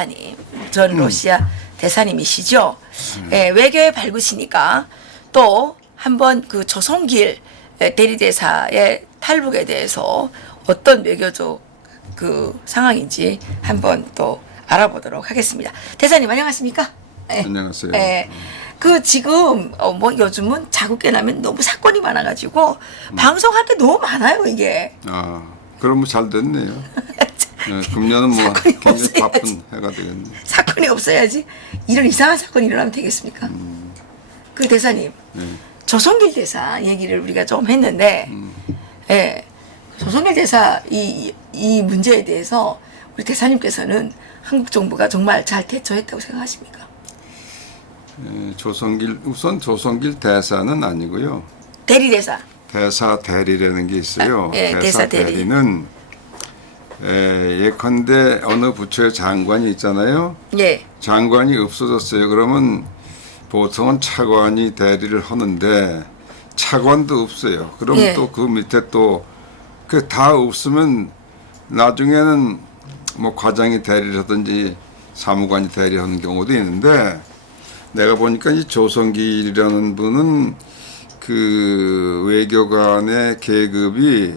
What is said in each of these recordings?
대사님, 전 러시아 대사님이시죠. 예, 외교에 밝으시니까 또 한번 그 조성길 대리대사의 탈북에 대해서 어떤 외교적 그 상황인지 한번 또 알아보도록 하겠습니다. 대사님 안녕하십니까? 예. 안녕하세요. 예. 그 지금 뭐 요즘은 자국계 라면 너무 사건이 많아가지고 방송할 게 너무 많아요 이게. 아, 그럼 뭐 잘 됐네요. 네, 금년은 뭐 사건이 굉장히 없어야지. 바쁜 해가 되겠네. 사건이 없어야지 이런 이상한 사건이 일어나면 되겠습니까? 그 대사님 네. 조성길 대사 얘기를 우리가 좀 했는데, 예, 조성길 대사 이 문제에 대해서 우리 대사님께서는 한국 정부가 정말 잘 대처했다고 생각하십니까? 우선 조성길 대사는 아니고요. 대리 대사 대리라는 게 있어요. 예, 대사 대리. 대리는 예컨대 어느 부처의 장관이 있잖아요. 예, 장관이 없어졌어요. 그러면 보통은 차관이 대리를 하는데 차관도 없어요. 그럼 예. 또 그 밑에 또 그 다 없으면 나중에는 뭐 과장이 대리를 하든지 사무관이 대리하는 경우도 있는데 내가 보니까 이 조성길이라는 분은 그 외교관의 계급이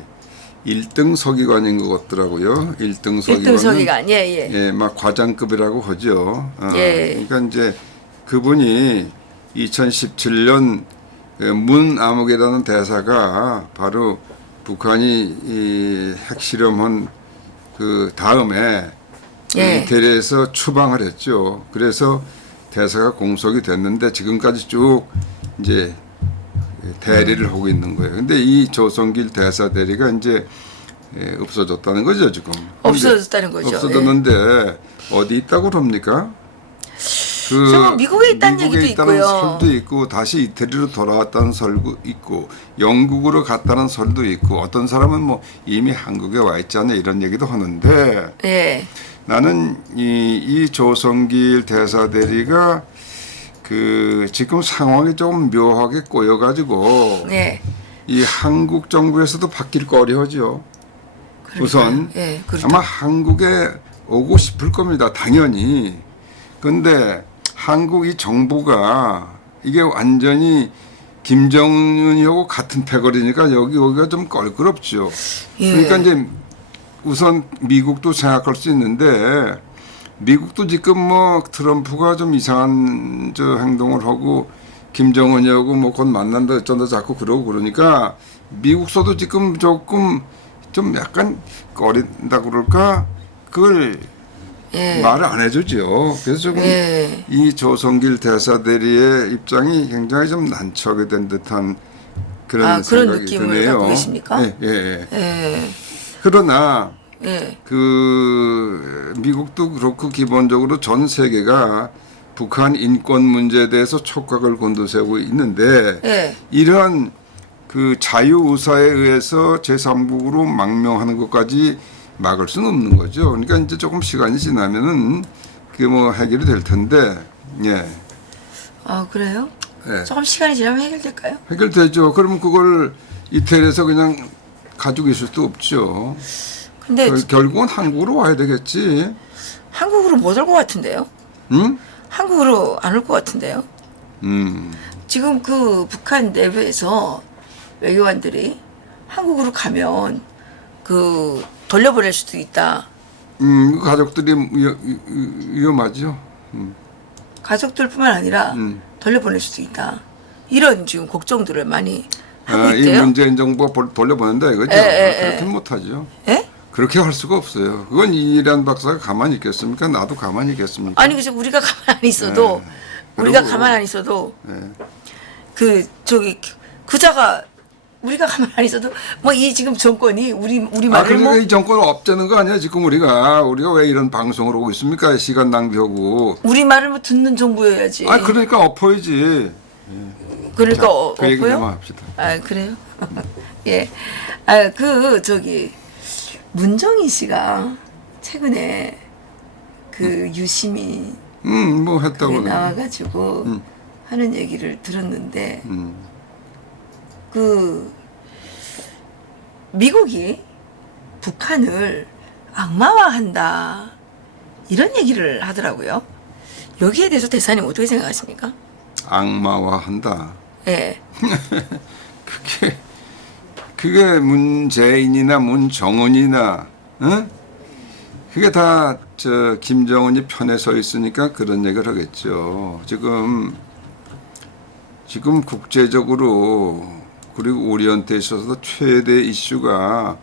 1등 서기관인 것 같더라고요. 1등 서기관. 1등 서기관, 예. 예, 막 과장급이라고 하죠. 예. 그러니까 이제 그분이 2017년 문아무개라는 대사가 바로 북한이 이 핵실험한 그 다음에 예. 대리에서 추방을 했죠. 그래서 대사가 공석이 됐는데 지금까지 쭉 이제 대리를 하고 있는 거예요. 근데 이 조성길 대사 대리가 이제 없어졌다는 거죠, 지금. 없어졌다는 거죠. 없어졌는데 어디 있다고 그럽니까? 저 미국에 있다는 미국에 얘기도 있다는 있고요. 설도 있고 다시 이태리로 돌아왔다는 설도 있고 영국으로 갔다는 설도 있고 어떤 사람은 뭐 이미 한국에 와 있잖아요 이런 얘기도 하는데 예, 나는 이 조성길 대사 대리가 그 지금 상황이 좀 묘하게 꼬여가지고 네. 이 한국 정부에서도 바뀔 거려죠. 그러니까요. 우선 예, 그렇죠. 아마 한국에 오고 싶을 겁니다. 당연히. 근데 한국 이 정부가 이게 완전히 김정은이하고 같은 패거리니까 여기가 좀 껄끄럽죠. 예. 그러니까 이제 우선 미국도 생각할 수 있는데 미국도 지금 뭐 트럼프가 좀 이상한 저 행동을 하고 김정은이하고 뭐 곧 만난다 어쩐다 자꾸 그러고 그러니까 미국서도 지금 조금 좀 약간 꺼린다 그럴까 그걸 예. 말을 안 해주죠. 그래서 조금 예. 이 조성길 대사 대리의 입장이 굉장히 좀 난처하게 된 듯한 그런 그런 생각이 느낌을 드네요. 갖고 계십니까? 예. 예. 그러나 예. 그 미국도 그렇고 기본적으로 전 세계가 북한 인권 문제에 대해서 촉각을 곤두세우고 있는데 예. 이러한 그 자유의사에 의해서 제3국으로 망명하는 것까지 막을 수는 없는 거죠. 그러니까 이제 조금 시간이 지나면은 그게 뭐 해결이 될 텐데, 예. 아, 그래요? 예. 조금 시간이 지나면 해결될까요? 해결되죠. 그러면 그걸 이태리에서 그냥 가지고 있을 수도 없죠. 근데 결국은 한국으로 와야 되겠지. 한국으로 못 올 것 같은데요? 응? 한국으로 안 올 것 같은데요? 음. 지금 그 북한 내부에서 외교관들이 한국으로 가면 그 돌려보낼 수도 있다. 가족들이 위험하죠. 가족들뿐만 아니라 돌려보낼 수도 있다. 이런 지금 걱정들을 많이 하고 이 있대요. 문재인 정부가 돌려보낸다 이거죠. 그렇게 못하죠. 예? 그렇게 할 수가 없어요. 그건 이란 박사가 가만히 있겠습니까? 나도 가만히 있겠습니까? 아니 그죠 우리가 가만 안 있어도 우리가 가만 안 있어도 그 저기 그자가 우리가 가만 안 있어도 뭐 이 지금 정권이 우리 말을 그러니까 뭐 이 정권 없자는 거 아니야? 지금 우리가 왜 이런 방송을 하고 있습니까? 시간 낭비하고. 우리 말을 뭐 듣는 정부여야지. 그러니까 엎어야지. 그러니까 그 얘기 좀 없고요. 합시다. 그래요? 예. 그 저기 문정희 씨가 최근에 그 유시민 뭐 했다고. 그게 나와가지고 하는 얘기를 들었는데 음. 그 미국이 북한을 악마화한다 이런 얘기를 하더라고요. 여기에 대해서 대사님 어떻게 생각하십니까? 악마화한다. 예. 그게 문재인이나 문정은이나, 어? 그게 다 저 김정은이 편에 서 있으니까 그런 얘기를 하겠죠. 지금 국제적으로 그리고 우리한테 있어서도 최대 이슈가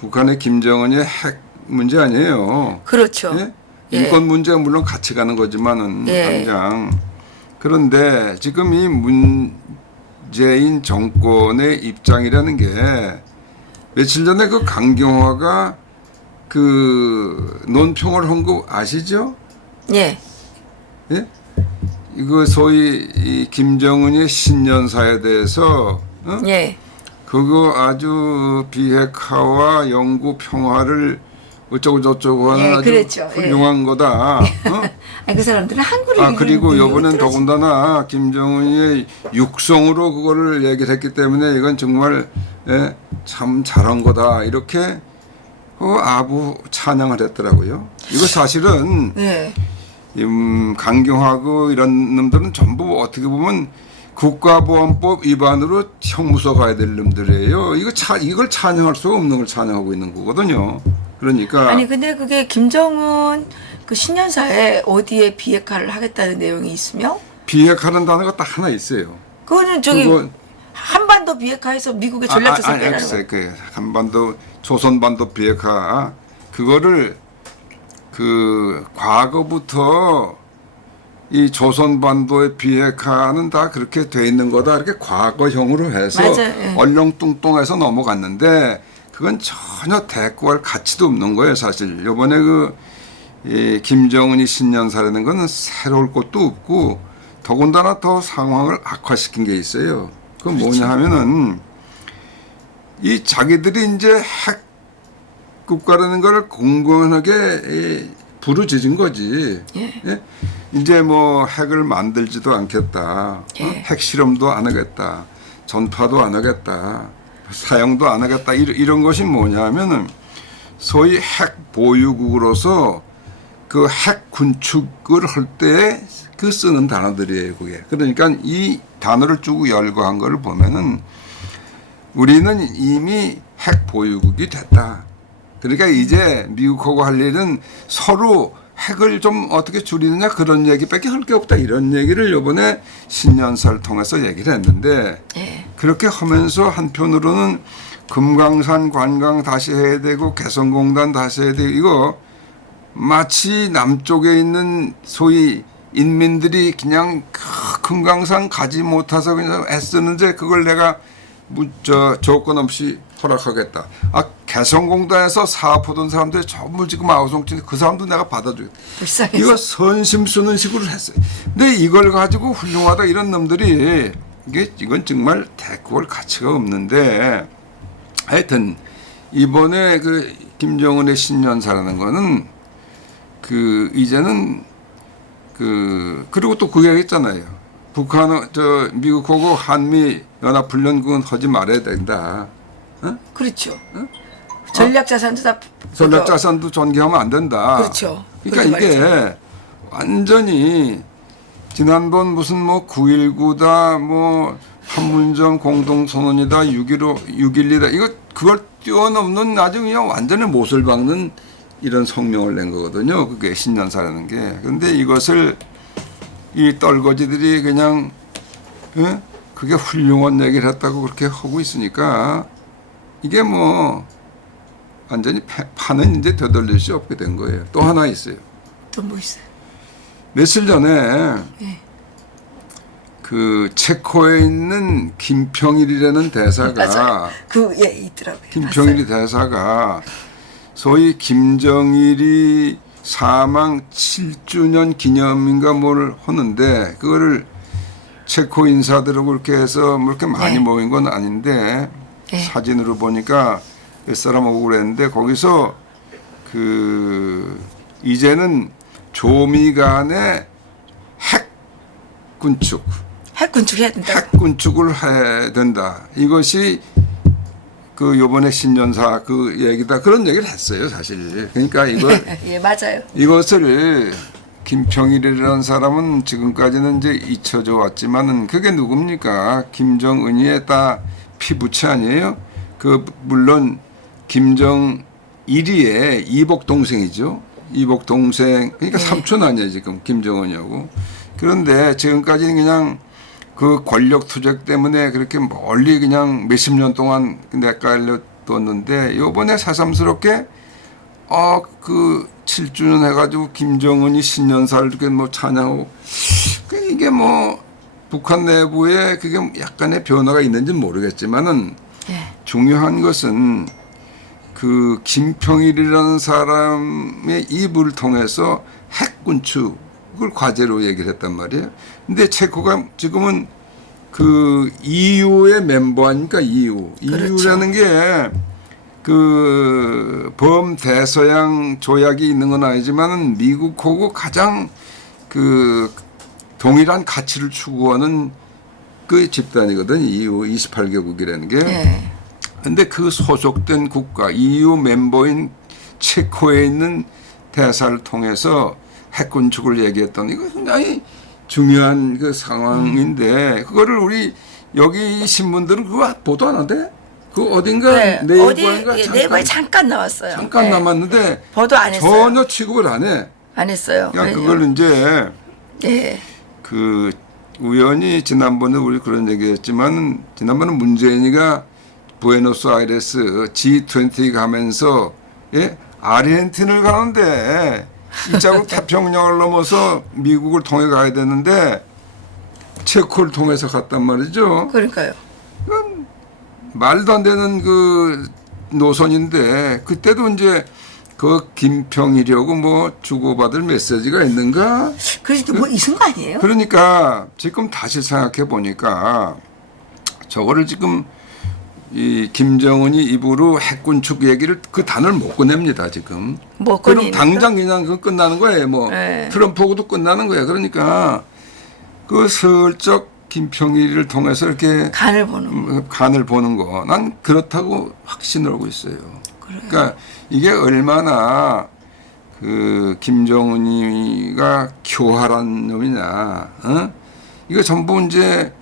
북한의 김정은의 핵 문제 아니에요. 그렇죠. 예? 예. 인권 문제가 물론 같이 가는 거지만은 예. 당장 그런데 지금 이 문재인 정권의 입장이라는 게 며칠 전에 그 강경화가 그 논평을 한 거 아시죠? 예. 예? 이거 소위 이 김정은의 신년사에 대해서 어? 예. 그거 아주 비핵화와 영구 평화를 어쩌고 저쩌고 하는 예, 아주 그랬죠. 훌륭한 거다. 어? 아니, 그 사람들은 한국을 아 그리고 얘기하는데 이번엔 어떡하지? 더군다나 김정은이 육성으로 그거를 얘기를 했기 때문에 이건 정말 참 잘한 거다 이렇게 아부 찬양을 했더라고요. 이거 사실은 네. 강경하고 이런 놈들은 전부 어떻게 보면 국가보안법 위반으로 형무소 가야 될 놈들이에요. 이걸 찬양할 수가 없는 걸 찬양하고 있는 거거든요. 그러니까 아니 근데 그게 김정은 그 신년사에 어디에 비핵화를 하겠다는 내용이 있으며 비핵화는 단어가 딱 하나 있어요. 그거는 저기 그거 한반도 비핵화해서 미국의 전략자산 빼라는 거. 글쎄, 그 한반도 조선반도 비핵화 그거를 그 과거부터 이 조선반도의 비핵화는 다 그렇게 돼 있는 거다 이렇게 과거형으로 해서 맞아요, 예. 얼렁뚱뚱해서 넘어갔는데 그건 전혀 대꾸할 가치도 없는 거예요 사실. 이번에 이 김정은이 신년사라는 거는 새로울 것도 없고 더군다나 더 상황을 악화시킨 게 있어요. 그건 뭐냐 하면은 이 자기들이 이제 핵 국가라는 걸 공공하게 부르짖은 거지. 예. 이제 뭐 핵을 만들지도 않겠다. 예. 핵 실험도 안 하겠다. 전파도 안 하겠다. 사용도 안 하겠다. 이런 것이 뭐냐면은 소위 핵 보유국으로서 그 핵 군축을 할 때 그 쓰는 단어들이에요, 그게. 그러니까 이 단어를 쭉 열거한 거를 보면은 우리는 이미 핵 보유국이 됐다. 그러니까 이제 미국하고 할 일은 서로 핵을 좀 어떻게 줄이느냐 그런 얘기밖에 할 게 없다. 이런 얘기를 이번에 신년사를 통해서 얘기를 했는데 예. 그렇게 하면서 한편으로는 금강산 관광 다시 해야 되고 개성공단 다시 해야 되고 이거 마치 남쪽에 있는 소위 인민들이 그냥 금강산 가지 못해서 그냥 애쓰는데 그걸 내가 조건 없이 허락하겠다. 개성공단에서 사업하던 사람들이 전부 지금 아우성치는 그 사람도 내가 받아주겠다. 불쌍해서. 이거 선심 쓰는 식으로 했어요. 근데 이걸 가지고 훌륭하다 이런 놈들이 이건 정말 대꾸할 가치가 없는데 하여튼 이번에 그 김정은의 신년사라는 거는 그 이제는 그리고 또 그게 있잖아요. 북한은 미국하고 한미 연합훈련 그건 하지 말아야 된다. 어? 그렇죠. 전략자산도 다 전략자산도 전개하면 안 된다. 그렇죠. 그러니까 그렇게 이게 말이죠. 완전히 지난번 무슨 뭐 9.19다 뭐 판문점 공동선언이다 6.12다 이거 그걸 뛰어넘는 아주 그냥 완전히 못을 박는 이런 성명을 낸 거거든요. 그게 신년사라는 게. 그런데 이것을 이 떨거지들이 그냥 그게 훌륭한 얘기를 했다고 그렇게 하고 있으니까 이게 뭐 완전히 판은 이제 되돌릴 수 없게 된 거예요. 또 하나 있어요. 또 뭐 있어요? 며칠 전에 예. 그 체코에 있는 김평일이라는 대사가 맞아요. 있더라고요. 김평일이 대사가 소위 김정일이 사망 7주년 기념인가 뭘 하는데 그거를 체코 인사들하고 이렇게 해서 뭐 이렇게 많이 네. 모인 건 아닌데 네. 사진으로 보니까 몇 사람 오고 그랬는데 거기서 그 이제는 조미간의 핵 군축 핵 군축해야 된다. 핵 군축을 해야 된다. 이것이 그 요번에 신년사 그 얘기다 그런 얘기를 했어요 사실. 그러니까 이걸 예, 맞아요. 이것을 김평일이라는 사람은 지금까지는 이제 잊혀져 왔지만은 그게 누굽니까? 김정은이의 다 피부치 아니에요? 그 물론 김정일이의 이복 동생이죠. 이복 동생 그러니까 삼촌 아니에요 지금 김정은이하고. 그런데 지금까지는 그냥 그 권력 투쟁 때문에 그렇게 멀리 그냥 몇십 년 동안 내깔려 뒀는데 요번에 새삼스럽게 그 7주년 해가지고 김정은이 신년사를 이렇게 뭐 찬양하고 이게 뭐 북한 내부에 그게 약간의 변화가 있는지는 모르겠지만은 예. 중요한 것은 그 김평일이라는 사람의 입을 통해서 핵 군축을 과제로 얘기를 했단 말이에요. 근데 체코가 지금은 그 EU의 멤버 아닙니까? EU. 그렇죠. EU라는 게 그 범대서양 조약이 있는 건 아니지만은 미국하고 가장 그 동일한 가치를 추구하는 그 집단이거든. EU 28개국이라는 게. 예. 근데 그 소속된 국가 EU 멤버인 체코에 있는 대사를 통해서 핵군축을 얘기했던 이거 굉장히 중요한 그 상황인데 그거를 우리 여기 신문들은 그거 보도 안 한대? 그 어딘가 네, 네이버인가 어디 네이버에 잠깐 나왔어요. 잠깐 네. 남았는데 보도 안 했어요. 전혀 취급을 안 해. 안 했어요. 그러니까 그걸 이제 예. 그 우연히 지난번에 우리 그런 얘기했지만 지난번에 문재인이가 부에노스아이레스 G20 가면서 예? 아르헨틴을 가는데 이자국 태평양을 넘어서 미국을 통해 가야 되는데 체코를 통해서 갔단 말이죠. 그러니까요. 이건 말도 안 되는 그 노선인데 그때도 이제 그 김평일이하고 뭐 주고받을 메시지가 있는가? 그래도 뭐 있은 거 아니에요? 그러니까 지금 다시 생각해 보니까 저거를 지금 이 김정은이 입으로 핵군축 얘기를 그 단어를 못 꺼냅니다 지금. 못 그럼 꺼내니까? 당장 그냥 그 끝나는 거예요. 뭐 네. 트럼프하고도 끝나는 거예요. 그러니까 그 슬쩍 김평일을 통해서 이렇게 간을 보는. 간을 보는 거, 난 그렇다고 확신을 하고 있어요. 그러니까 이게 얼마나 그 김정은이가 교활한 놈이냐, 이거 전부 이제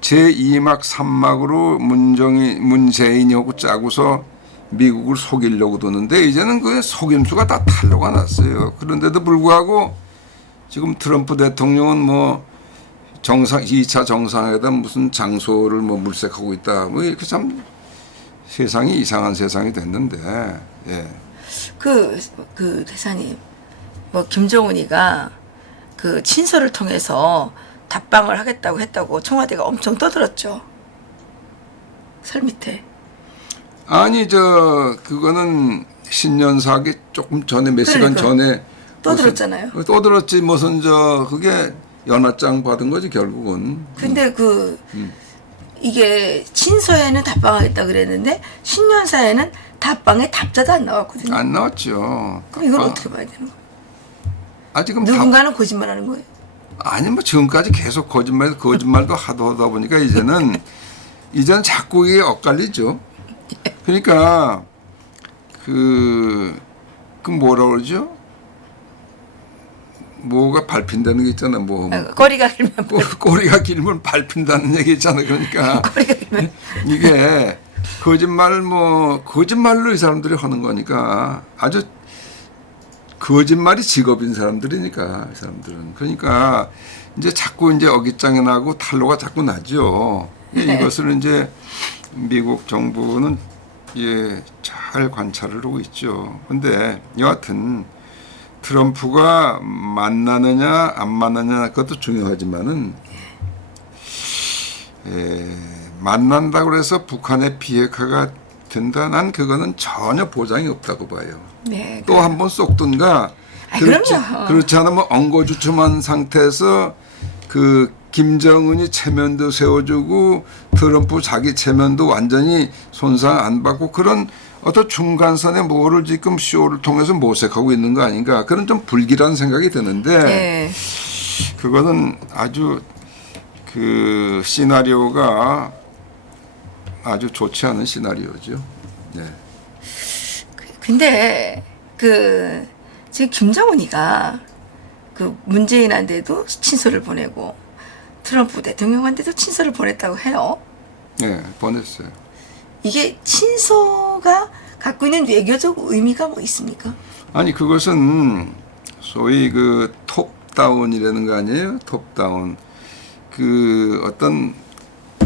제2막 3막으로 문재인이하고 짜고서 미국을 속이려고 도는데 이제는 그 속임수가 다 탄로가 났어요. 그런데도 불구하고 지금 트럼프 대통령은 뭐 2차 정상회담 무슨 장소를 뭐 물색하고 있다. 뭐 이렇게 참 세상이 이상한 세상이 됐는데, 예. 그 대사님, 뭐 김정은이가 그 친서를 통해서 답방을 하겠다고 했다고 청와대가 엄청 떠들었죠. 설 밑에. 아니 그거는 신년사기 조금 전에 몇 시간 그러니까. 전에 떠들었잖아요. 떠들었지 무슨 그게 연하장 받은 거지 결국은. 근데 이게 친서에는 답방하겠다 그랬는데 신년사에는 답방에 답자도 안 나왔거든요. 안 나왔죠. 그럼 이걸 어떻게 봐야 되는 거예요? 지금 누군가는 거짓말하는 거예요. 아니 뭐 지금까지 계속 거짓말도 하다 보니까 이제는 자꾸 이게 엇갈리죠. 그러니까 그 뭐라 그러죠? 뭐가 밟힌다는 게 있잖아. 뭐 꼬리가 길면 꼬리가 길면 밟힌다는 얘기 있잖아. 그러니까 꼬리가 길면 이게 거짓말로 이 사람들이 하는 거니까 아주 거짓말이 직업인 사람들이니까 이 사람들은. 그러니까 이제 자꾸 이제 어깃장이 나고 탄로가 자꾸 나죠. 이것을 이제 미국 정부는 잘 관찰을 하고 있죠. 근데 여하튼 트럼프가 만나느냐 안 만나느냐 그것도 중요하지만은 만난다고 해서 북한의 비핵화가 된다? 난 그거는 전혀 보장이 없다고 봐요. 네. 또 한 번 쏙든가 그렇지 않으면 엉거주춤한 상태에서 그 김정은이 체면도 세워주고 트럼프 자기 체면도 완전히 손상 안 받고 그런 어떤 중간선에 뭐를 지금 쇼를 통해서 모색하고 있는 거 아닌가 그런 좀 불길한 생각이 드는데 네. 그거는 아주 그 시나리오가 아주 좋지 않은 시나리오죠. 네. 근데 지금 김정은이가 문재인한테도 친서를 보내고 트럼프 대통령한테도 친서를 보냈다고 해요. 네, 보냈어요. 이게 친서가 갖고 있는 외교적 의미가 뭐 있습니까? 아니 그것은 소위 톱다운이라는 거 아니에요? 톱다운. 어떤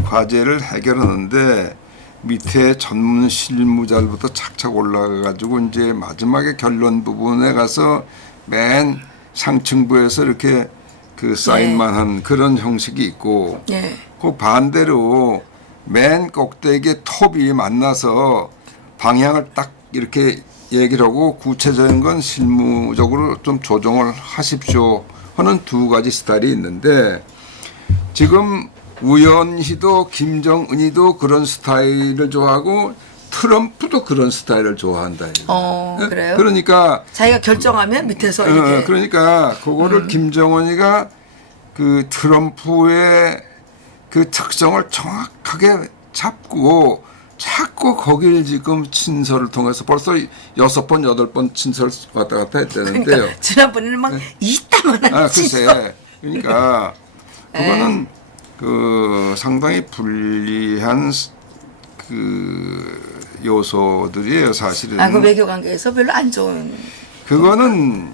과제를 해결하는데 밑에 전문 실무자들부터 착착 올라가가지고 이제 마지막에 결론 부분에 가서 맨 상층부에서 이렇게 사인만 한 그런 형식이 있고, 네. 그 반대로 맨 꼭대기에 톱이 만나서 방향을 딱 이렇게 얘기를 하고 구체적인 건 실무적으로 좀 조정을 하십시오 하는 두 가지 스타일이 있는데, 지금 우연히도 김정은이도 그런 스타일을 좋아하고 트럼프도 그런 스타일을 좋아한다. 그래요? 그러니까 자기가 결정하면 밑에서 이렇게. 그러니까 그거를 김정은이가 트럼프의 특성을 정확하게 잡고 자꾸 거길 지금 친서를 통해서 벌써 6번, 8번 친서를 왔다 갔다 했다는데요. 그러니까 지난번에는 막 이따만한 친서. 글쎄. 그러니까 그거는 상당히 불리한 요소들이에요, 사실은. 그 외교 관계에서 별로 안 좋은. 그거는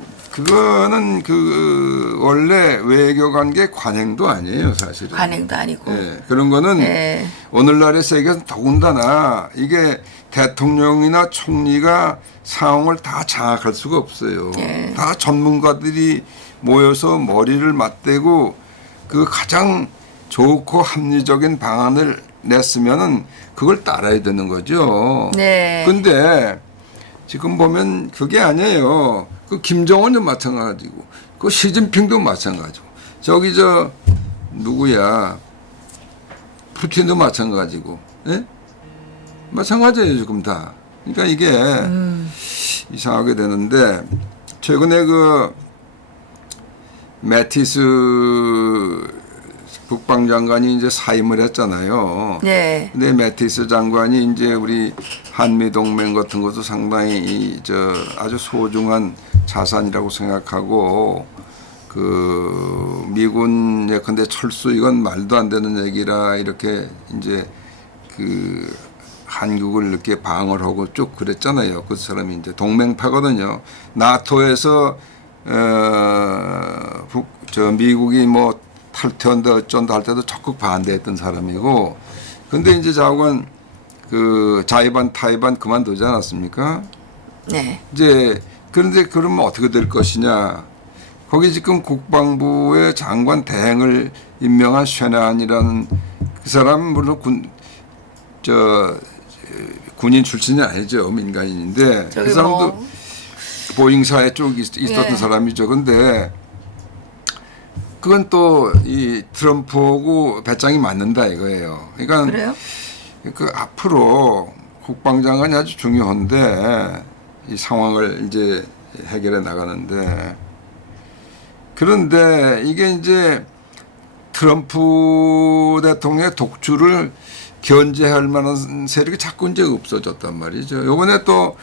원래 외교 관계 관행도 아니에요, 사실은. 관행도 아니고. 네, 그런 거는 오늘날의 세계에서 더군다나 이게 대통령이나 총리가 상황을 다 장악할 수가 없어요. 다 전문가들이 모여서 머리를 맞대고 가장 좋고 합리적인 방안을 냈으면은 그걸 따라야 되는 거죠. 네. 근데 지금 보면 그게 아니에요. 김정은도 마찬가지고, 시진핑도 마찬가지고, 누구야, 푸틴도 마찬가지고, 예? 마찬가지예요, 지금 다. 그러니까 이게 이상하게 되는데, 최근에 매티스 국방장관이 이제 사임을 했잖아요. 네. 근데 매티스 장관이 이제 우리 한미동맹 같은 것도 상당히 아주 소중한 자산이라고 생각하고, 미군 예컨대 철수 이건 말도 안 되는 얘기라 이렇게 이제 한국을 이렇게 방어를 하고 쭉 그랬잖아요. 그 사람이 이제 동맹파거든요. 나토에서 미국이 뭐 탈퇴한다 어쩐다 할 때도 적극 반대했던 사람이고, 근데 이제 자국은 자이반 타이반 그만두지 않았습니까? 네. 이제 그런데 그러면 어떻게 될 것이냐? 거기 지금 국방부의 장관 대행을 임명한 쉐난이라는 그 사람은 물론 군인 출신이 아니죠. 민간인인데 그 사람도 보잉사에 쭉 있었던 사람이죠. 근데 그건 또 이 트럼프하고 배짱이 맞는다 이거예요. 그러니까 그래요? 앞으로 국방장관이 아주 중요한데 이 상황을 이제 해결해 나가는데, 그런데 이게 이제 트럼프 대통령의 독주를 견제할 만한 세력이 자꾸 이제 없어졌단 말이죠. 요번에 또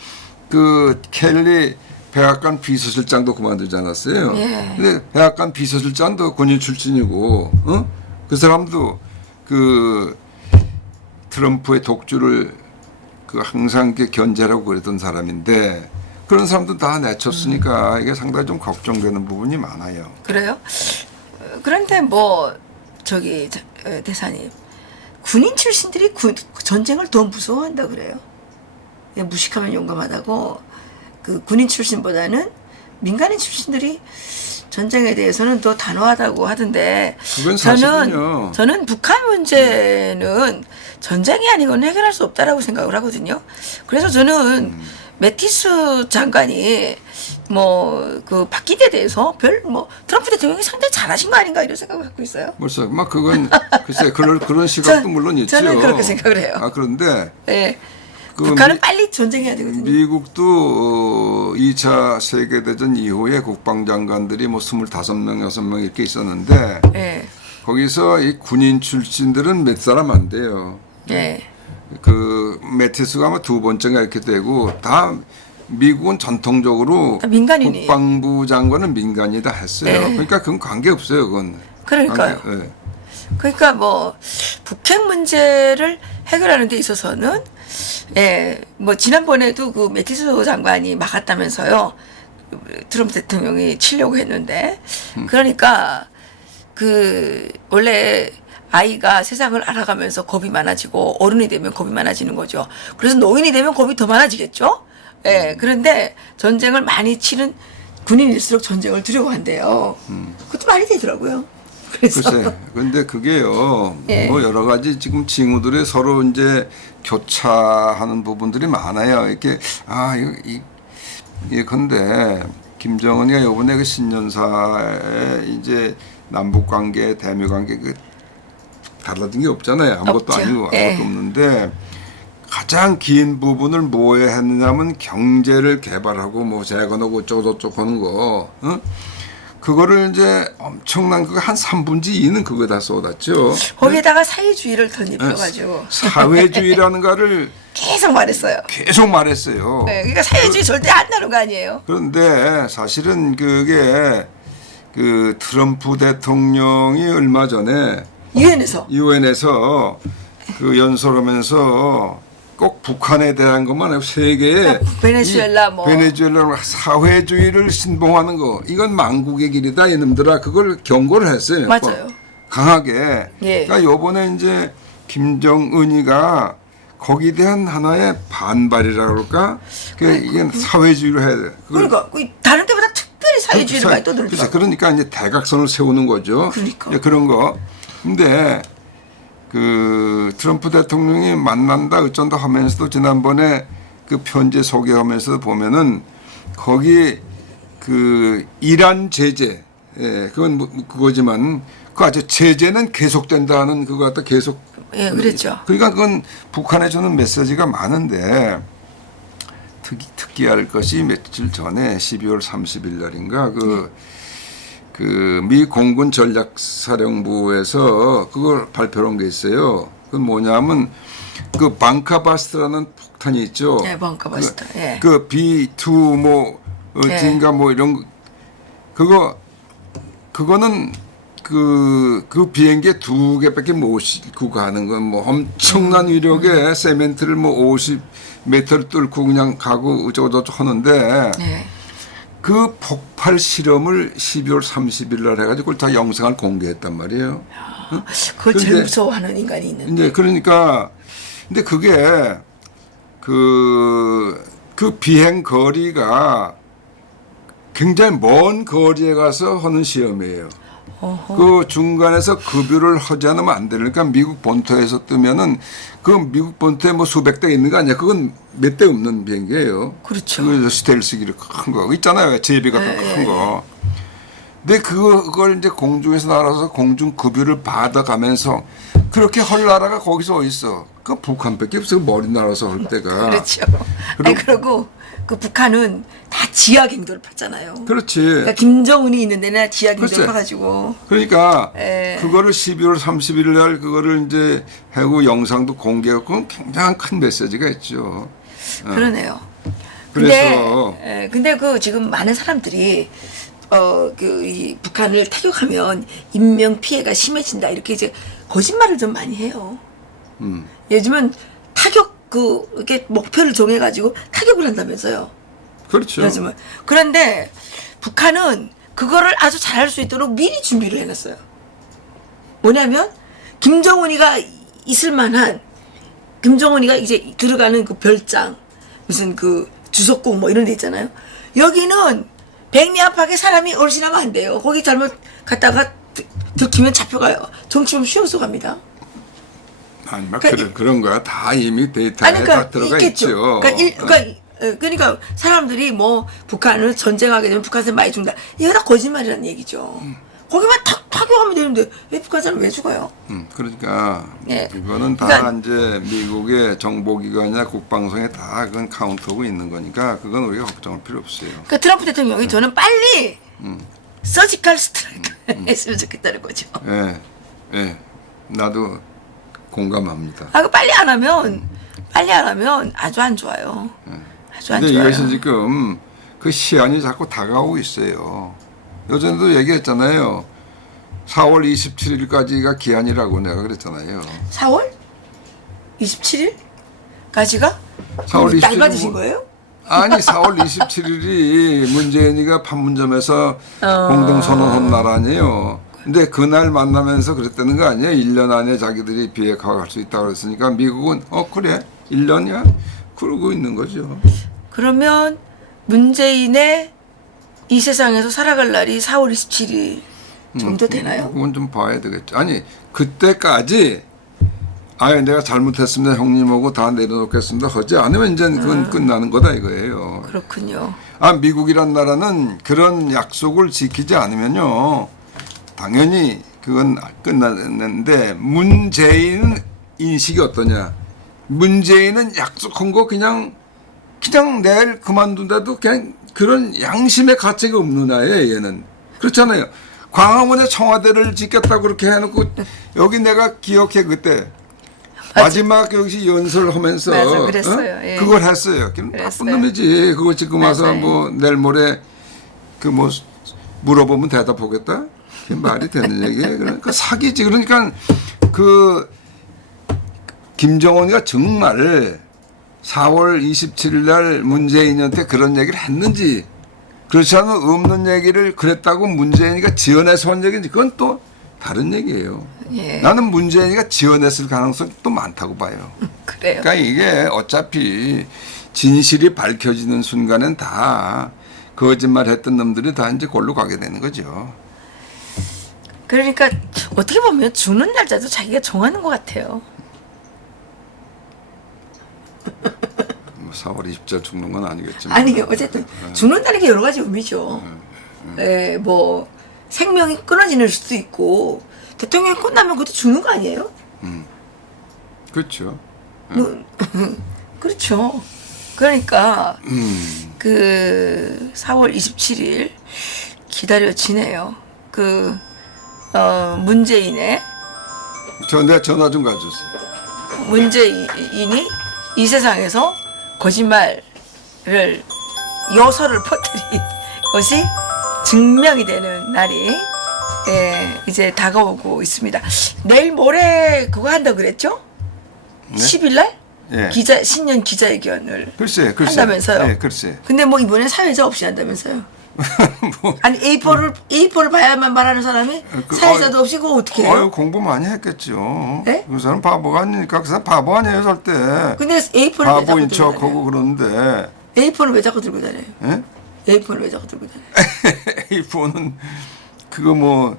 켈리 백악관 비서실장도 그만두지 않았어요. 근데 백악관 비서실장도 군인 출신이고, 그 사람도 트럼프의 독주를 항상 견제하고 그랬던 사람인데, 그런 사람도 다 내쳤으니까 이게 상당히 좀 걱정되는 부분이 많아요. 그래요? 그런데 대사님, 군인 출신들이 전쟁을 더 무서워한다 그래요. 무식하면 용감하다고. 군인 출신보다는 민간인 출신들이 전쟁에 대해서는 더 단호하다고 하던데, 그건 사실은요. 저는 북한 문제는 전쟁이 아니고는 해결할 수 없다라고 생각을 하거든요. 그래서 저는 매티스 장관이 바뀐 데 대해서 트럼프 대통령이 상당히 잘하신 거 아닌가 이런 생각을 갖고 있어요. 벌써 그건 글쎄 그런 시각도 물론 있죠. 저는 그렇게 생각을 해요. 그런데 북한은 빨리 전쟁해야 되거든요. 미국도 2차 세계대전 이후에 국방장관들이 25명, 6명 이렇게 있었는데, 거기서 이 군인 출신들은 몇 사람 안 돼요. 매티스가 아마 두 번째가 이렇게 되고 다 미국은 전통적으로 다 민간인이에요. 국방부 장관은 민간이 다 했어요. 네. 그러니까 그건 관계 없어요. 그건. 그러니까요. 관계, 예. 그러니까 뭐 북핵 문제를 해결하는 데 있어서는 뭐 지난번에도 그 매티스 장관이 막았다면서요. 트럼프 대통령이 치려고 했는데 그러니까 그 원래 아이가 세상을 알아가면서 겁이 많아지고 어른이 되면 겁이 많아지는 거죠. 그래서 노인이 되면 겁이 더 많아지겠죠. 그런데 전쟁을 많이 치른 군인일수록 전쟁을 두려워한대요. 그것도 말이 되더라고요. 그래서 글쎄, 근데 그게요, 예. 뭐 여러 가지 지금 징후들이 서로 이제 교차하는 부분들이 많아요. 이렇게, 근데 김정은이가 요번에 그 신년사에 이제 남북 관계, 대미 관계 그 달라진 게 없잖아요. 아무것도 없죠. 아니고 아무것도 예. 없는데 가장 긴 부분을 뭐에 했느냐면 경제를 개발하고 뭐 재건하고 어쩌고저쩌고 하는 거, 그거를 이제 엄청난 그거 한 3분의 2는 그거다 쏟았죠. 거기에다가 사회주의를 덧입혀가지고 사회주의라는 거를 계속 말했어요. 계속 말했어요. 그러니까 사회주의 절대 안 나는 거 아니에요. 그런데 사실은 그게 그 트럼프 대통령이 얼마 전에 유엔에서 그 연설하면서 꼭 북한에 대한 것만 아니고 세계에 베네수엘라 뭐 베네수엘라 사회주의를 신봉하는 거 이건 망국의 길이다 이놈들아 그걸 경고를 했어요. 맞아요. 강하게. 예. 그러니까 요번에 이제 김정은이가 거기에 대한 하나의 반발이라 그럴까? 이게 사회주의로 해야 돼. 그러니까 다른 때보다 특별히 사회주의를 많이 떠들죠. 그러니까 이제 대각선을 세우는 거죠. 그러니까. 그런 거. 근데 그 트럼프 대통령이 만난다 어쩐다 하면서도 지난번에 그 편지 소개하면서 보면은 거기 그 이란 제재, 그건 그거지만 그 아주 제재는 계속된다는 그거 갖다 계속. 그랬죠. 그러니까 그건 북한에 주는 메시지가 많은데 특기할 것이 며칠 전에 12월 30일 날인가 그 미 공군 전략사령부에서 그걸 발표한 게 있어요. 그건 뭐냐면 그 방카바스트라는 폭탄이 있죠. 네, 방카바스트. 그 B2 뭐 어딘가 뭐 이런 그거는 그 비행기에 2개밖에 못 싣고 가는 건 뭐 엄청난 위력의 세멘트를 뭐 50m를 뚫고 그냥 가고 어쩌고저쩌고 하는데 그 폭발 실험을 12월 30일 날 해가지고 그걸 다 영상을 공개했단 말이에요. 그걸 제일 무서워하는 인간이 있는데. 이제 그러니까 근데 그게 그 비행 거리가 굉장히 먼 거리에 가서 하는 시험이에요. 그 중간에서 급유를 하지 않으면 안 되는 그러니까 미국 본토에서 뜨면은 그 미국 본토에 뭐 수백 대 있는 거 아니야. 그건 몇 대 없는 비행기예요. 그렇죠. 그 스텔스기를 큰 거 있잖아요. 제비가 큰 거. 근데 그걸 이제 공중에서 날아서 공중 급유를 받아가면서 그렇게 할 나라가 거기서 어디 있어? 그 북한밖에 없어. 머리 날아서 할 때가. 그렇죠. 그리고 그 북한은 다 지하 갱도를 폈잖아요. 그렇지. 그러니까 김정은이 있는 데는 지하 갱도를 펴가지고. 그러니까 그거를 12월 30일 날 그거를 이제 해고 영상도 공개하고 그건 굉장히 큰 메시지가 있죠. 그러네요. 그래서 근데 그 지금 많은 사람들이 이 북한을 타격하면 인명 피해가 심해진다 이렇게 이제 거짓말을 좀 많이 해요. 요즘은 타격 이렇게 목표를 정해가지고 타격을 한다면서요. 그렇죠. 요즘은. 그런데 북한은 그거를 아주 잘할 수 있도록 미리 준비를 해놨어요. 뭐냐면 김정은이가 있을 만한 김정은이가 이제 들어가는 그 별장 무슨 그 주석궁 뭐 이런 데 있잖아요. 여기는 백리안팎의 사람이 얼씬하면 안 돼요. 거기 잘못 갔다가 들키면 잡혀가요. 정치범 쉬워서 갑니다. 아니 막 그런 거야 다 이미 데이터에 다 들어가 있죠. 그러니까 사람들이 뭐 북한을 전쟁하게 되면 북한 사람 많이 죽는다. 이거 다 거짓말이라는 얘기죠. 거기만 타격하면 되는데 왜 북한 사람 왜 죽어요? 그러니까 이거는 다 그러니까, 이제 미국의 정보기관이나 국방성에 다 그건 카운트하고 있는 거니까 그건 우리가 걱정할 필요 없어요. 그러니까 트럼프 대통령이 저는 빨리 서지컬 스트라이크 했으면 좋겠다는 거죠. 예, 나도 공감합니다. 그 빨리 안 하면 빨리 안 하면 아주 안 좋아요. 아주 안 근데 좋아요. 이것이 지금 그 시한이 자꾸 다가오고 있어요. 요전에도 얘기했잖아요. 4월 27일까지가 기한이라고 내가 그랬잖아요. 4월 27일까지가 4월 날 27일 받으신 거예요? 아니 4월 27일이 문재인이가 판문점에서 공동선언한 날 아니에요. 근데 그날 만나면서 그랬다는 거 아니에요. 1년 안에 자기들이 비핵화할 수 있다고 그랬으니까 미국은 그래 1년이야? 그러고 있는 거죠. 그러면 문재인의 이 세상에서 살아갈 날이 4월 27일 정도 되나요? 그건 좀 봐야 되겠죠. 아니 그때까지 아예 내가 잘못했습니다. 형님하고 다 내려놓겠습니다. 하지 않으면 이제 그건 끝나는 거다 이거예요. 그렇군요. 미국이란 나라는 그런 약속을 지키지 않으면요. 당연히 그건 끝났는데 문재인 인식이 어떠냐. 문재인은 약속한 거 그냥 내일 그만둔다도 그냥 그런 양심의 가치가 없는 아이예요. 얘는. 그렇잖아요. 광화문에 청와대를 짓겠다고 그렇게 해놓고 여기 내가 기억해 그때 마지막 여기서 연설하면서 맞아, 그랬어요. 예. 그걸 했어요. 그럼 나쁜 그랬어요. 놈이지. 그거 지금 와서 맞아요. 뭐 내일 모레 그 뭐 물어보면 대답하겠다. 그게 말이 되는 얘기예요. 그러니까 사기지. 그러니까 그 김정은이가 정말 4월 27일 날 문재인한테 그런 얘기를 했는지 그렇지 않으면 없는 얘기를 그랬다고 문재인이가 지어내서 한 얘기인지 그건 또 다른 얘기예요. 예. 나는 문재인이가 지어냈을 가능성이 또 많다고 봐요. 그래요. 그러니까 이게 어차피 진실이 밝혀지는 순간엔 다 거짓말 했던 놈들이 다 이제 골로 가게 되는 거죠. 그러니까 어떻게 보면 죽는 날짜도 자기가 정하는 것 같아요. 4월 20일 죽는 건 아니겠지만. 아니 어쨌든 죽는 날이 여러 가지 의미죠. 네, 뭐 생명이 끊어지는 수도 있고 대통령이 끝나면 그것도 죽는 거 아니에요? 그렇죠. 뭐, 그렇죠. 그러니까 그 4월 27일 기다려지네요. 그 문재인의 내가 전화 좀 가져주세요. 문재인이 이 세상에서 거짓말을 요소를 퍼뜨린 것이 증명이 되는 날이 이제 다가오고 있습니다. 내일 모레 그거 한다고 그랬죠? 네? 10일 날 예. 신년 기자회견을 글쎄. 한다면서요. 예, 글쎄. 근데 뭐 이번에 사회자 없이 한다면서요. 뭐, 아니 A4를 봐야만 말하는 사람이 사회자도 없이 그거 어떻게 해요? 공부 많이 했겠죠. 네? 그 사람 바보가 아니니까 그 사람 바보 아니에요, 절대. 근데 A4를 왜 자꾸 바보인 들고 척하고 다녀요? 그러는데. A4를 왜 자꾸 들고 다녀요? 예? A4를 왜 자꾸 들고 다녀요? A4는 그거 뭐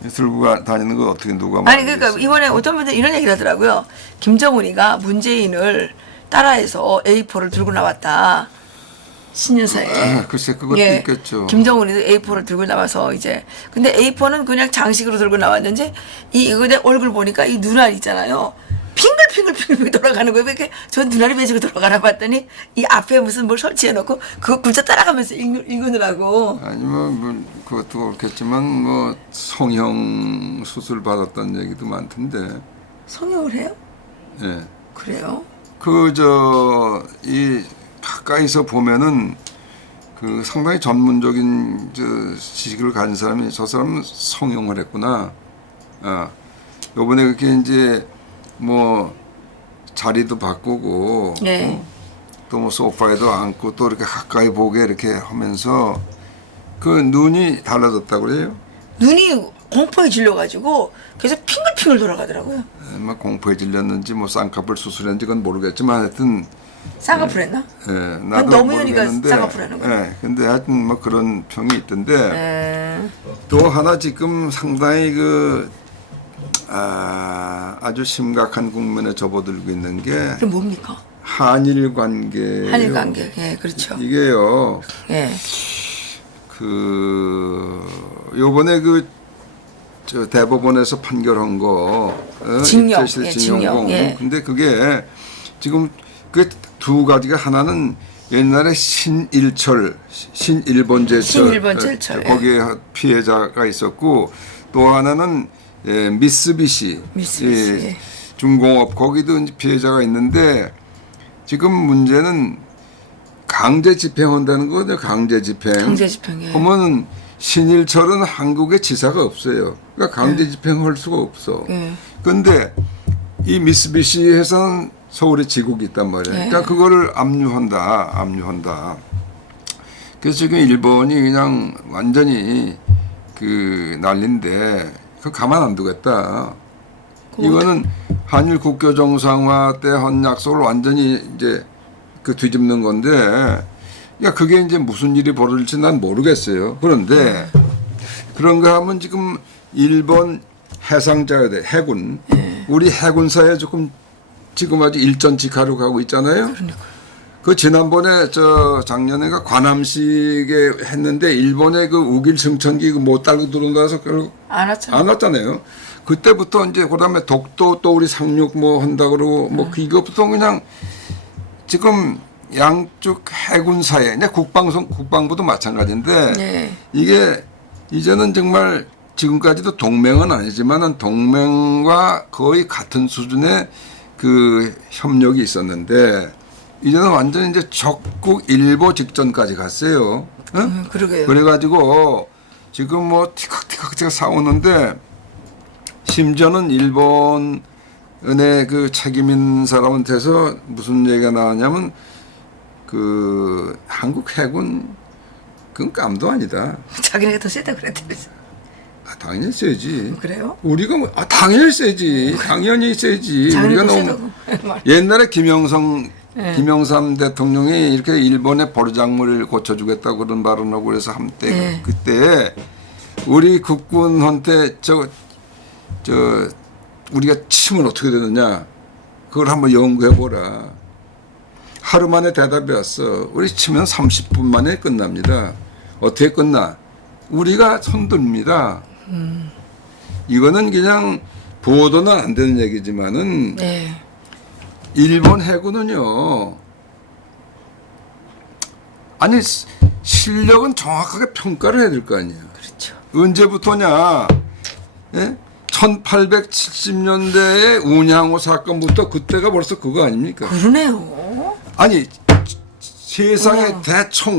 들고 다니는 거 어떻게 누가 아니 그러니까 말하겠어요. 이번에 어떤 분들 이런 얘기를 하더라고요. 김정은이가 문재인을 따라해서 A4를 들고 나왔다. 신년사에. 글쎄 그것도 있겠죠. 김정은이도 A4를 들고 나와서 이제 근데 A4는 그냥 장식으로 들고 나왔는지 이거 내 얼굴 보니까 이 눈알 있잖아요. 핑글핑글 돌아가는 거예요. 이렇게 전 눈알이 왜 저렇게 돌아가나 봤더니 이 앞에 무슨 뭘 설치해놓고 그거 글자 따라가면서 읽느라고. 아니면 뭐 그것도 그렇겠지만 뭐 성형 수술 받았다는 얘기도 많던데. 성형을 해요? 예. 그래요? 이 가까이서 보면은 그 상당히 전문적인 지식을 가진 사람이 저 사람은 성형을 했구나. 요번에 그렇게 이제 뭐 자리도 바꾸고 네. 또 뭐 소파에도 앉고 또 이렇게 가까이 보게 이렇게 하면서 그 눈이 달라졌다고 그래요. 눈이 공포에 질려가지고 계속 핑글핑글 돌아가더라고요. 뭐 공포에 질렸는지 뭐 쌍꺼풀 수술했는지 그건 모르겠지만 하여튼 쌍꺼풀 했나? 예, 나도 너무현이가 모르겠는데 쌍꺼풀 하는 거예요? 예, 근데 하여튼 뭐 그런 평이 있던데 네. 또 하나 지금 상당히 아주 심각한 국면에 접어들고 있는 게 그럼 뭡니까? 한일 관계. 한일 관계. 예, 그렇죠. 이게요. 예. 요번에 저 대법원에서 판결한 거 징역, 입죄실 예, 징역공. 징역, 예. 근데 그게 지금 그 두 가지가 하나는 옛날에 신일본제철 신일본제철, 예. 거기에 피해자가 있었고 또 하나는 미쓰비시 미쓰비시, 예. 중공업 거기도 이제 피해자가 있는데 지금 문제는 강제 집행한다는 거죠. 강제 집행. 강제 집행에. 그러면 신일철은 한국에 지사가 없어요. 그러니까 강제 집행할 수가 없어. 그런데 이 미쓰비시 회사는 서울에 지국이 있단 말이에요. 그러니까 그거를 압류한다. 그래서 지금 일본이 그냥 완전히 그 난리인데 그 가만 안 두겠다. 이거는 한일 국교 정상화 때 한 약속을 완전히 이제 그 뒤집는 건데, 야 그게 이제 무슨 일이 벌어질지 난 모르겠어요. 그런데 그런가 하면 지금 일본 해상자위대 해군, 우리 해군사에 조금 지금 아직 일전직하러 가고 있잖아요. 그 지난번에 저 작년에가 관함식에 했는데 일본의 그 우길 승천기 못 달고 들어온다서 결국 안 왔잖아요. 그때부터 이제 그다음에 독도 또 우리 상륙 뭐 한다 그러고 뭐 이것부터 그냥 지금 양쪽 해군사에 이제 국방부도 마찬가지인데 이게 이제는 정말 지금까지도 동맹은 아니지만은 동맹과 거의 같은 수준의 그 협력이 있었는데 이제는 완전히 이제 적국 일보 직전까지 갔어요. 응? 그러게요. 그래가지고 지금 뭐 티격태격 싸우는데 심지어는 일본의 그 책임인 사람한테서 무슨 얘기가 나왔냐면 그 한국 해군 그건 깜도 아니다. 자기네가 더 세다 그랬다면서. 당연히 세지. 그래요? 우리가 뭐, 당연히 세지. 당연히 세지. 우리가 너무 옛날에 김영삼 대통령이 이렇게 일본의 버르장물을 고쳐주겠다고 그런 발언하고 그래서 한때 그때 우리 국군한테 저 우리가 치면 어떻게 되느냐 그걸 한번 연구해 보라. 하루 만에 대답이 왔어. 우리 치면 30분 만에 끝납니다. 어떻게 끝나? 우리가 손듭니다. 이거는 그냥 보도는 안 되는 얘기지만은 일본 해군은요. 아니 실력은 정확하게 평가를 해야 될 거 아니에요. 그렇죠. 언제부터냐? 예? 1870년대의 운양호 사건부터 그때가 벌써 그거 아닙니까? 그러네요. 아니 세상의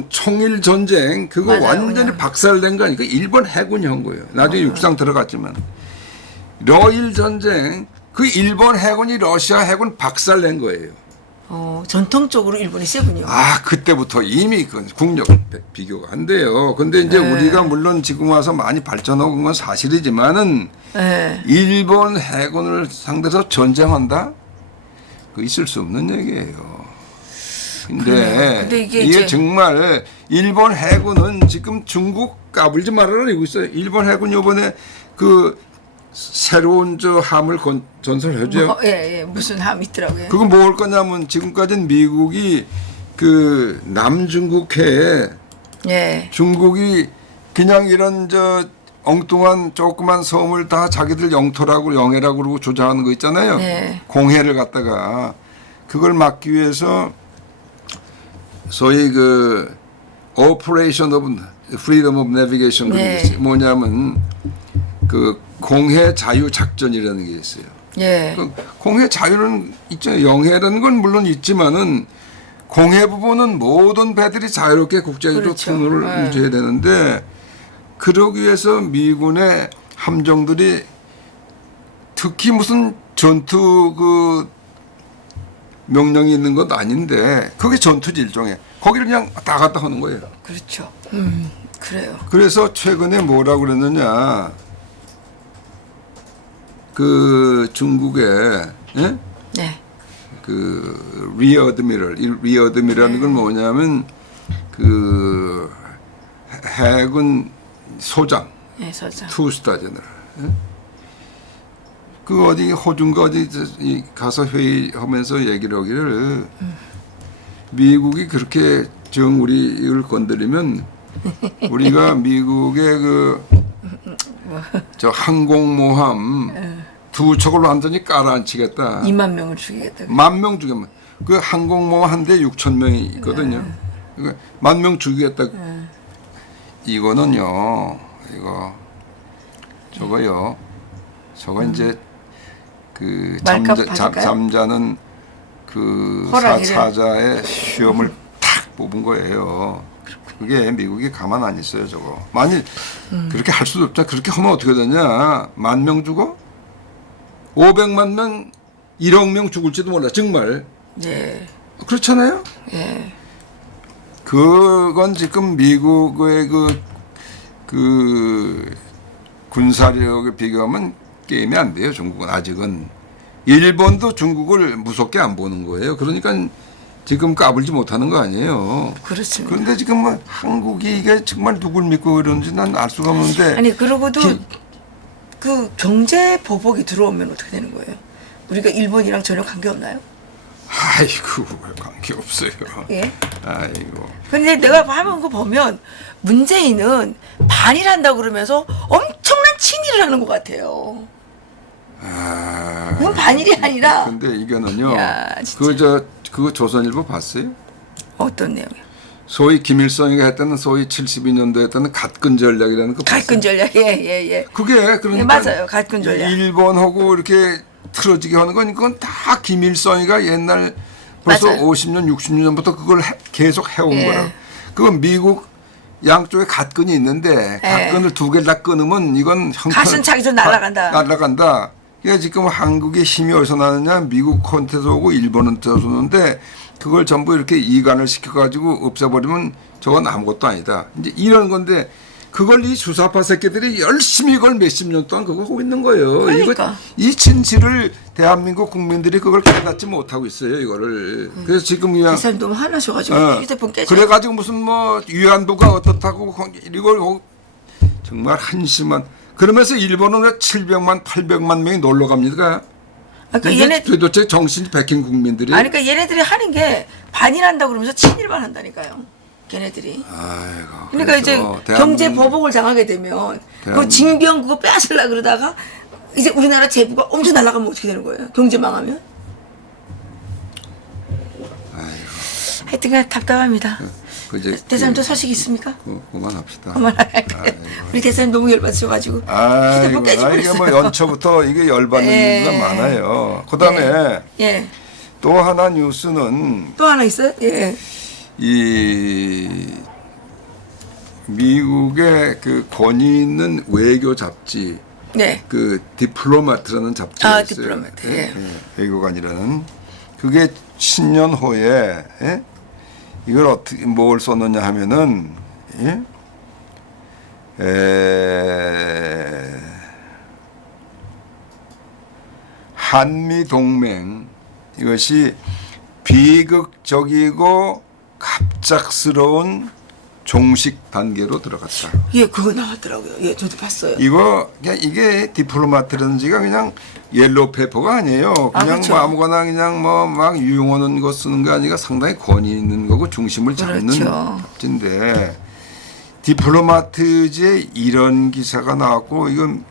총일 전쟁 그거 맞아요, 완전히 그냥. 박살낸 거 아니까 일본 해군이 한 거예요. 나중에 육상 들어갔지만 러일 전쟁 그 일본 해군이 러시아 해군 박살낸 거예요. 전통적으로 일본이 세군요. 아 그때부터 이미 그 국력 비교가 안 돼요. 근데 이제 우리가 물론 지금 와서 많이 발전하고 건 사실이지만은 일본 해군을 상대로 전쟁한다? 그 있을 수 없는 얘기예요. 근데 이게 이게 정말 일본 해군은 지금 중국 까불지 말아라 이러고 있어요. 일본 해군이 이번에 그 새로운 저 함을 전설해줘요. 무슨 함 있더라고요. 그건 뭐 할 거냐면 지금까지는 미국이 그 남중국해에 중국이 그냥 이런 저 엉뚱한 조그만 섬을 다 자기들 영토라고 영해라고 그러고 조장하는 거 있잖아요. 공해를 갖다가 그걸 막기 위해서 소위 그 Operation of Freedom of Navigation 그런 게 있어요. 뭐냐면 그 공해 자유 작전이라는 게 있어요. 그 공해 자유는 있잖아요. 영해라는 건 물론 있지만은 공해 부분은 모든 배들이 자유롭게 국제적으로 통로를 유지해야 되는데 그러기 위해서 미군의 함정들이 특히 무슨 전투 그 명령이 있는 것 아닌데 그게 전투지 일종의 거기를 그냥 다 갔다 하는 거예요. 그렇죠. 그래요. 그래서 최근에 뭐라고 그랬느냐 그 중국에 그 리어드미럴이라는 건 뭐냐면 그 해군 소장 투스타 제너럴 그 어디 호중가 어디 가서 회의하면서 얘기를 하기를 미국이 그렇게 우리를 건드리면 우리가 미국의 그 저 항공모함 두 척을 완전히 깔아앉히겠다. 2만 명을 죽이겠다. 10,000명 죽이면 그 항공모함 한 대 6,000명이 있거든요. 그러니까 10,000명 죽이겠다. 이거는요. 저거 이제 그 잠자는 그 그 허락이래. 사자의 시험을 탁 뽑은 거예요. 그게 미국이 가만 안 있어요, 저거. 만일 그렇게 할 수도 없잖아. 그렇게 하면 어떻게 되냐? 10,000명 죽어? 500만 명, 1억 명 죽을지도 몰라. 정말. 네. 그렇잖아요? 예. 그건 지금 미국의 그 군사력에 비교하면 게임이 안 돼요. 중국은 아직은. 일본도 중국을 무섭게 안 보는 거예요. 그러니까 지금 까불지 못하는 거 아니에요. 그렇습니다. 그런데 지금 뭐 한국이 이게 정말 누굴 믿고 그러는지 난 알 수가 없는데. 아니 그러고도 그 경제 보복이 들어오면 어떻게 되는 거예요? 우리가 일본이랑 전혀 관계 없나요? 아이고 관계 없어요. 예. 아이고. 근데 내가 하는 거 보면 문재인은 반일한다고 그러면서 엄청난 친일을 하는 것 같아요. 아. 그건 반일이 아니라 근데 이거는요. 야, 진짜. 그거 조선일보 봤어요? 어떤 내용이요? 소위 김일성이가 했다는 소위 72년도에 했다는 갓근 전략이라는 거 봤어요? 갈근 전략. 예예예. 그게 그러니까 예, 맞아요. 갓근 전략. 일본하고 이렇게 틀어지게 하는 건 이건 다 김일성이가 옛날 벌써 맞아요. 50년, 60년 전부터 그걸 계속 해온 예. 거라. 그건 미국 양쪽에 갓근이 있는데 갓근을 두 개를 다 끊으면 이건 가슴 차기도 날아간다. 날아간다. 그러니까 지금 한국의 힘이 어디서 나느냐? 미국한테서 오고 일본한테서 오는데 그걸 전부 이렇게 이관을 시켜가지고 없애버리면 저건 아무것도 아니다. 이제 이런 건데 그걸 이 주사파 새끼들이 열심히 이걸 몇십 년 동안 그거 하고 있는 거예요. 그러니까. 이거 이 진실을 대한민국 국민들이 그걸 깨닫지 못하고 있어요. 이거를. 그래서 지금 그냥 이 사람 너무 화나셔가지고 휴대폰 깨져. 그래가지고 무슨 뭐 위안부가 어떻다고 이걸 정말 한심한. 그러면서 일본은 왜 700만, 800만 명이 놀러 갑니까? 그러니까 이게 얘네 도대체 정신이 백힌 국민들이. 아니 그러니까 얘네들이 하는 게 반일한다고 그러면서 친일만 한다니까요. 걔네들이. 아이고. 그러니까 이제 그래서 경제 대한민국- 보복을 당하게 되면 그 대한민국- 징병 그거 빼앗으려 그러다가 이제 우리나라 재부가 엄청 날아가면 어떻게 되는 거예요? 경제 망하면? 하여튼간 답답합니다. 그제 대사님 또 소식 있습니까? 그만합시다. 우리 대사님 너무 열받으셔가지고 아이고, 휴대폰 깨지고 이게 뭐 연초부터 이게 열받는 예. 이유가 많아요. 그다음에 예. 또 하나 뉴스는 또 하나 있어요? 예. 이 미국의 그 권위 있는 외교 잡지 네. 그 디플로마트라는 잡지가 아, 있어요. 디플로마트, 예. 외교관이라는 그게 신년호에 예? 이걸 어떻게 뭘 썼느냐 하면은 예? 한미 동맹 이것이 비극적이고 갑작스러운 종식 단계로 들어갔다. 예, 그거 나왔더라고요. 예, 저도 봤어요. 이거 그냥 이게 디플로마트라든지가 그냥 옐로우 페이퍼가 아니에요. 그냥 그렇죠. 뭐 아무거나 그냥 뭐 막 유용하는 거 쓰는 게 아니라 상당히 권위 있는 거고 중심을 잡는 그렇죠. 잡지인데 디플로마트지에 이런 기사가 나왔고 이건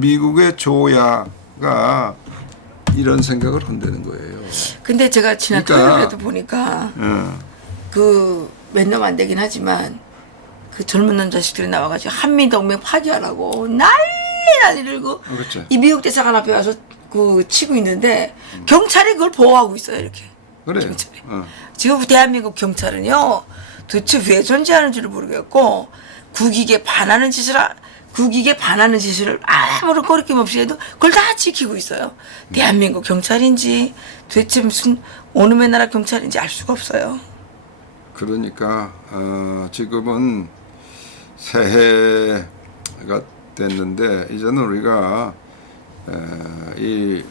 미국의 조야가 이런 생각을 한다는 거예요. 근데 제가 지난 그러니까- 토요일에도 보니까 어. 그 맨날 안 되긴 하지만 그 젊은 남자식들이 나와가지고 한미동맹 파기하라고 난리를 고 그렇죠. 이 미국 대사관 앞에 와서 그 치고 있는데 경찰이 그걸 보호하고 있어요 이렇게. 그래요. 경찰이. 어. 지금 대한민국 경찰은요 도대체 왜 존재하는지를 모르겠고 국익에 반하는 짓을 아무런 거리낌 없이 해도 그걸 다 지키고 있어요. 대한민국 경찰인지 도대체 무슨 어느 매 나라 경찰인지 알 수가 없어요. 그러니까 지금은 새해가 됐는데 이제는 우리가 이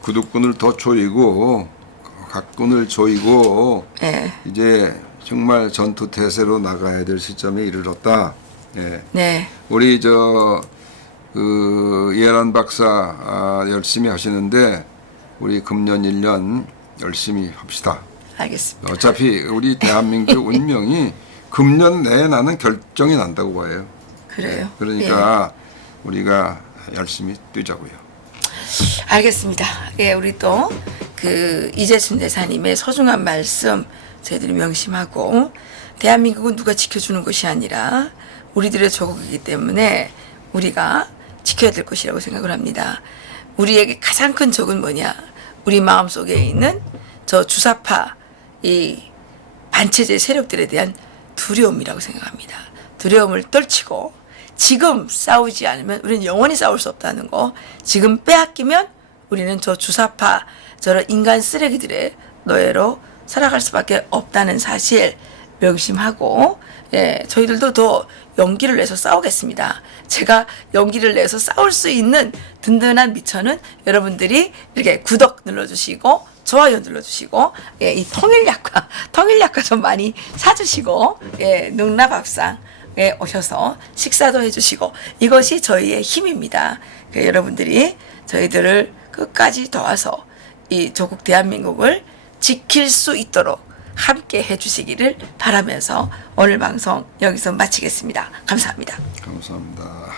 구두꾼을 더 조이고 각군을 조이고 예. 이제 정말 전투 태세로 나가야 될 시점에 이르렀다. 예. 네. 우리 예란 박사 열심히 하시는데 우리 금년 1년 열심히 합시다. 알겠습니다. 어차피 우리 대한민국 운명이 금년 내에 나는 결정이 난다고 봐요. 그래요. 그러니까 우리가 열심히 뛰자고요. 알겠습니다. 예, 우리 또 그 이재순 대사님의 소중한 말씀 저희들이 명심하고 대한민국은 누가 지켜주는 것이 아니라 우리들의 조국이기 때문에 우리가 지켜야 될 것이라고 생각을 합니다. 우리에게 가장 큰 적은 뭐냐? 우리 마음속에 있는 저 주사파 이 반체제 세력들에 대한 두려움이라고 생각합니다. 두려움을 떨치고 지금 싸우지 않으면 우리는 영원히 싸울 수 없다는 거, 지금 빼앗기면 우리는 저 주사파 저런 인간 쓰레기들의 노예로 살아갈 수밖에 없다는 사실 명심하고, 예, 저희들도 더 용기를 내서 싸우겠습니다. 제가 용기를 내서 싸울 수 있는 든든한 미천은 여러분들이 이렇게 구독 눌러주시고 좋아요 눌러주시고, 예, 이 통일약과 좀 많이 사주시고, 예, 능라밥상에 오셔서 식사도 해주시고, 이것이 저희의 힘입니다. 여러분들이 저희들을 끝까지 도와서 이 조국 대한민국을 지킬 수 있도록 함께 해주시기를 바라면서 오늘 방송 여기서 마치겠습니다. 감사합니다. 감사합니다.